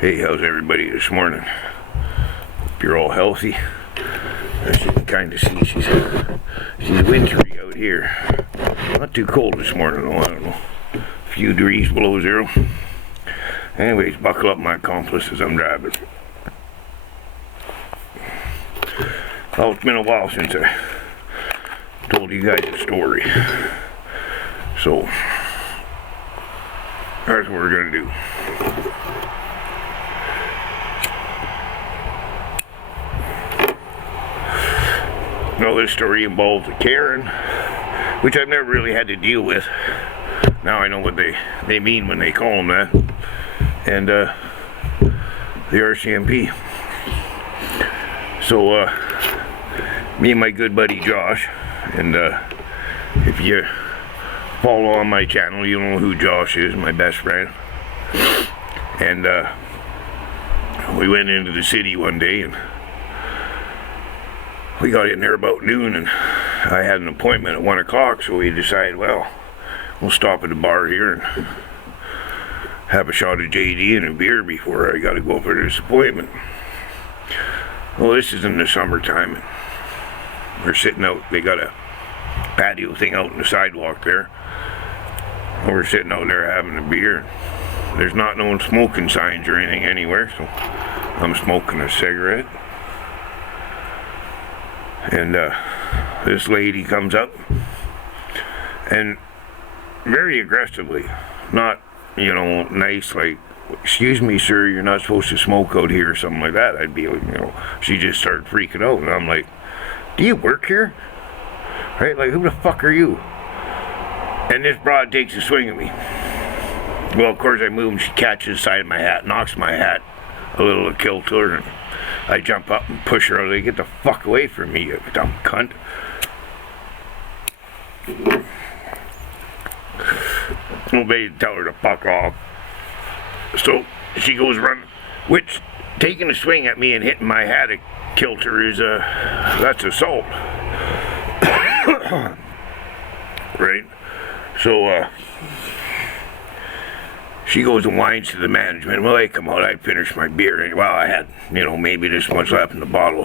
Hey, how's everybody this morning? Hope you're all healthy. As you can kind of see, she's wintry out here. Not too cold this morning, though. I don't know. A few degrees below zero. Anyways, buckle up, my accomplice, as I'm driving. Well, it's been a while since I told you guys a story. So, that's what we're going to do. Now, this story involves a Karen, which I've never really had to deal with. Now I know what they mean when they call them that. And the RCMP. So, me and my good buddy Josh, and if you follow on my channel, you know who Josh is, my best friend. And we went into the city one day, and we got in there about noon, and I had an appointment at 1 o'clock, so we decided, well, we'll stop at the bar here and have a shot of JD and a beer before I gotta go for this appointment. Well, this is in the summertime, and we're sitting out. They got a patio thing out on the sidewalk there. And we're sitting out there having a beer. There's not no smoking signs or anything anywhere, so I'm smoking a cigarette. And this lady comes up and very aggressively, not, nice, like, excuse me, sir, you're not supposed to smoke out here or something like that. I'd be, she just started freaking out, and I'm like, do you work here? Right? Like, who the fuck are you? And this broad takes a swing at me. Well, of course, I move, and she catches the side of my hat, knocks my hat a little kilter, and I jump up and push her out. They get the fuck away from me, you dumb cunt. Nobody tell her to fuck off. So she goes running, which taking a swing at me and hitting my hat a kilter is that's assault. Right? So she goes and whines to the management. Well, they come out, I finished my beer, and well, I had, maybe this much left in the bottle.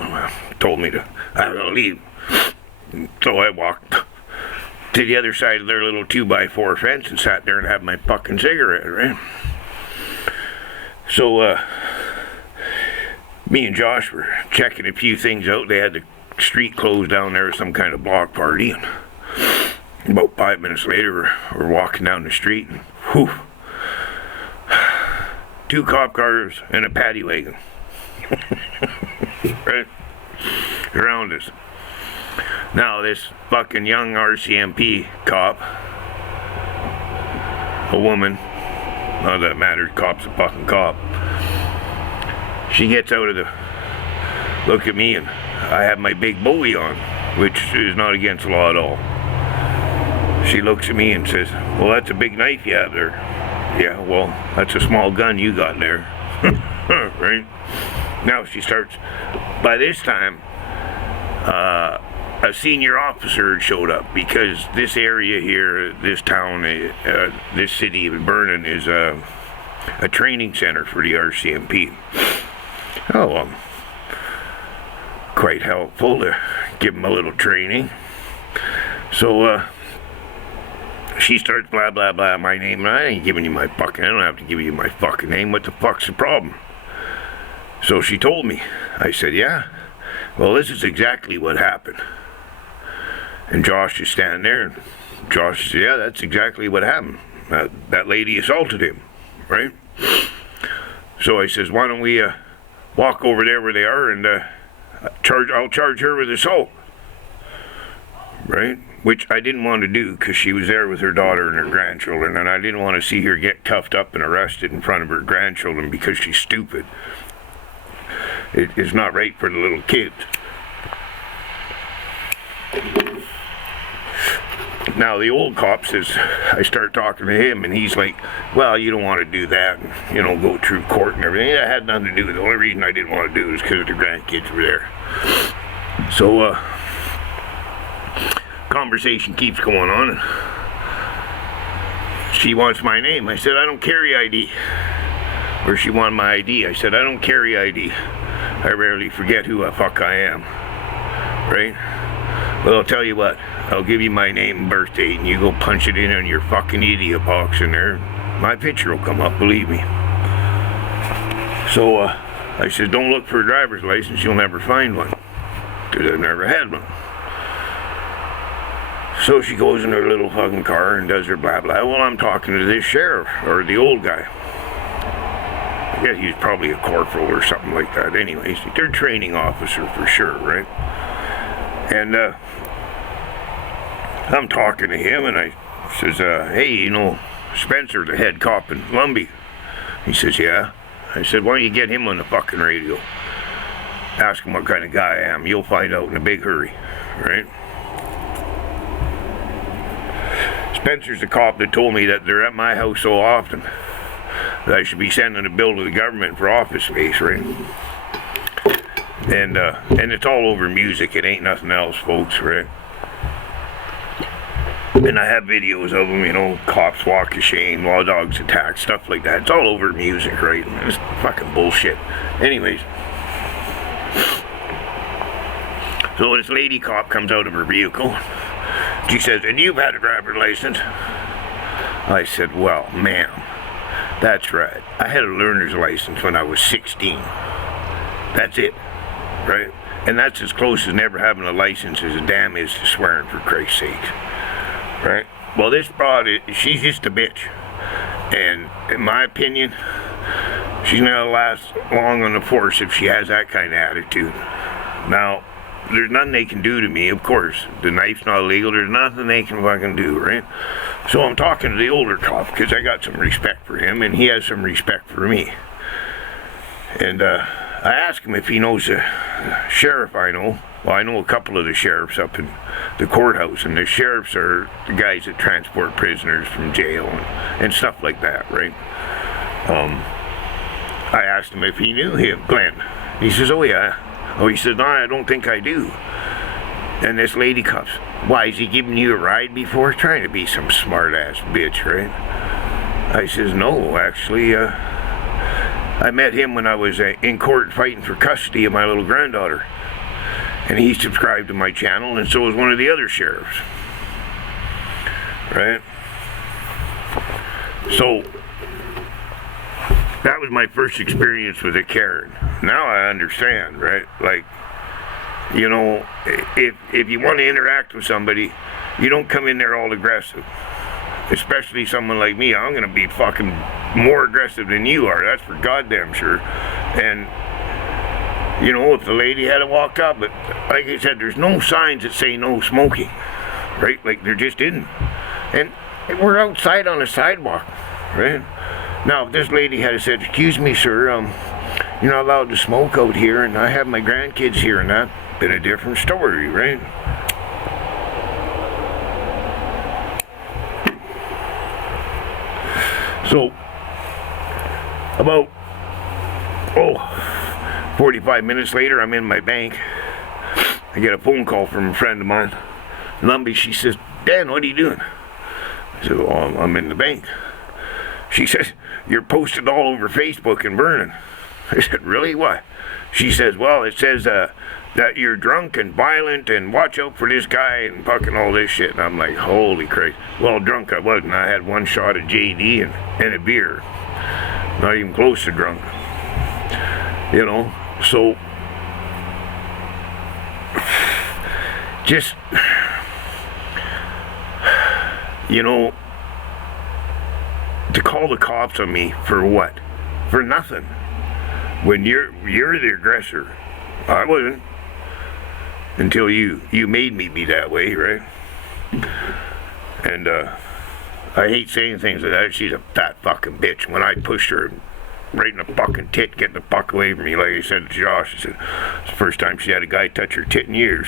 Told me I was gonna leave. So I walked to the other side of their little 2x4 fence and sat there and had my fucking cigarette, right? So, me and Josh were checking a few things out. They had the street closed down there, some kind of block party, and about 5 minutes later, we're walking down the street, and whew, 2 cop cars and a paddy wagon, right, around us. Now this fucking young RCMP cop, a woman, not that matters, cop's a fucking cop. She gets out of the, look at me, and I have my big bowie on, which is not against the law at all. She looks at me and says, well, that's a big knife you have there. Yeah, well, that's a small gun you got there. Right? Now she starts, by this time, a senior officer showed up, because this area here, this town, this city of Vernon is a training center for the RCMP. Oh, well, quite helpful to give them a little training. So, she starts blah, blah, blah, my name, and I ain't giving you my fucking, I don't have to give you my fucking name. What the fuck's the problem? So she told me. I said, yeah, well, this is exactly what happened. And Josh is standing there, and Josh said, yeah, that's exactly what happened. That lady assaulted him, right? So I says, why don't we walk over there where they are, and I'll charge her with assault, right? Which I didn't want to do, because she was there with her daughter and her grandchildren, and I didn't want to see her get cuffed up and arrested in front of her grandchildren because she's stupid. It's not right for the little kids. Now the old cop says, I start talking to him, and he's like, well, you don't want to do that, and, go through court and everything. It had nothing to do with it. The only reason I didn't want to do it is because the grandkids were there. So, conversation keeps going on, and she wants my name. I said, I don't carry ID. where she wanted my ID. I said, I don't carry ID. I rarely forget who the fuck I am. Right? Well, I'll tell you what. I'll give you my name and birth date, and you go punch it in on your fucking idiot box in there. My picture will come up, believe me. So, I said, don't look for a driver's license. You'll never find one. Because I've never had one. So she goes in her little fucking car and does her blah blah. Well, I'm talking to this sheriff, or the old guy. Yeah, he's probably a corporal or something like that. Anyways, they're training officer for sure, right? And I'm talking to him, and I says, hey, you know, Spencer, the head cop in Lumby. He says, yeah. I said, why don't you get him on the fucking radio? Ask him what kind of guy I am. You'll find out in a big hurry, right? Spencer's the cop that told me that they're at my house so often that I should be sending a bill to the government for office space, right? And it's all over music. It ain't nothing else, folks, right? And I have videos of them, you know, cops walk of shame, law dogs attack, stuff like that. It's all over music, right? And it's fucking bullshit. Anyways. So this lady cop comes out of her vehicle. She says, and you've had a driver's license? I said, well, ma'am, that's right. I had a learner's license when I was 16. That's it, right? And that's as close as never having a license as a damn is to swearing, for Christ's sake. Right? Well, this broad, she's just a bitch. And in my opinion, she's not going to last long on the force if she has that kind of attitude. Now, there's nothing they can do to me, of course. The knife's not illegal. There's nothing they can fucking do, right? So I'm talking to the older cop because I got some respect for him, and he has some respect for me. And I asked him if he knows a sheriff I know. Well, I know a couple of the sheriffs up in the courthouse, and the sheriffs are the guys that transport prisoners from jail and stuff like that, right? I asked him if he knew him, Glenn. He says, oh yeah. Oh, he says, no, I don't think I do. And this lady comes, why, is he giving you a ride before? Trying to be some smart-ass bitch, right? I says, no, actually, I met him when I was in court fighting for custody of my little granddaughter. And he subscribed to my channel, and so was one of the other sheriffs. Right? So, that was my first experience with a Karen. Now I understand, right? Like, you know, if you want to interact with somebody, you don't come in there all aggressive. Especially someone like me. I'm going to be fucking more aggressive than you are. That's for goddamn sure. And, you know, if the lady had to walk up, but like I said, there's no signs that say no smoking. Right? Like, there just isn't. And we're outside on the sidewalk. Right? Now, if this lady had said, excuse me, sir, you're not allowed to smoke out here, and I have my grandkids here, and that, been a different story, right? So, about, 45 minutes later, I'm in my bank. I get a phone call from a friend of mine, Lumby. She says, Dan, what are you doing? I said, well, I'm in the bank. She says, you're posted all over Facebook and burning. I said, really? Why? She says, well, it says that you're drunk and violent and watch out for this guy and fucking all this shit. And I'm like, holy Christ. Well, drunk I wasn't. I had one shot of JD and a beer. Not even close to drunk. You know, so just, you know, to call the cops on me for what? For nothing. When you're the aggressor. I wasn't. Until you made me be that way, right? And I hate saying things like that. She's a fat fucking bitch. When I pushed her right in the fucking tit, getting the fuck away from me, like I said to Josh, I said, it's the first time she had a guy touch her tit in years.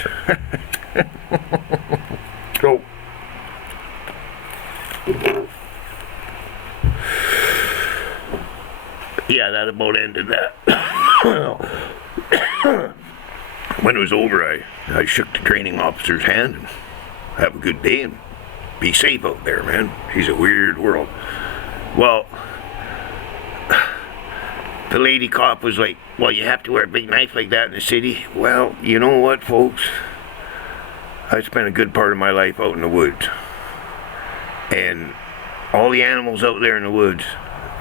So, yeah, that about ended that. When it was over, I shook the training officer's hand and have a good day and be safe out there, man. She's a weird world. Well, the lady cop was like, well, you have to wear a big knife like that in the city. Well, you know what, folks? I spent a good part of my life out in the woods. And all the animals out there in the woods,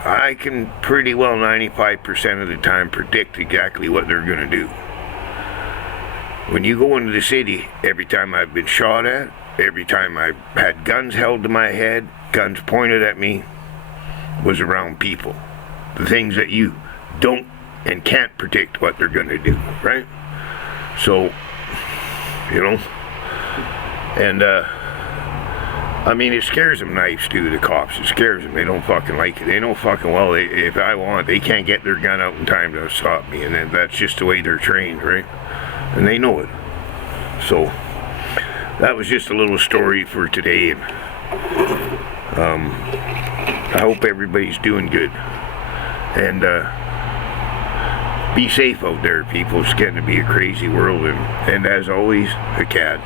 I can pretty well 95% of the time predict exactly what they're going to do. When you go into the city, every time I've been shot at, every time I've had guns held to my head, guns pointed at me, was around people. The things that you don't and can't predict what they're going to do, right? So, you know, and I mean, it scares them, knives do, the cops. It scares them. They don't fucking like it. They know fucking well, if I want, they can't get their gun out in time to stop me, and then that's just the way they're trained, right? And they know it. So, that was just a little story for today, and I hope everybody's doing good. And be safe out there, people. It's getting to be a crazy world, and as always, a cat.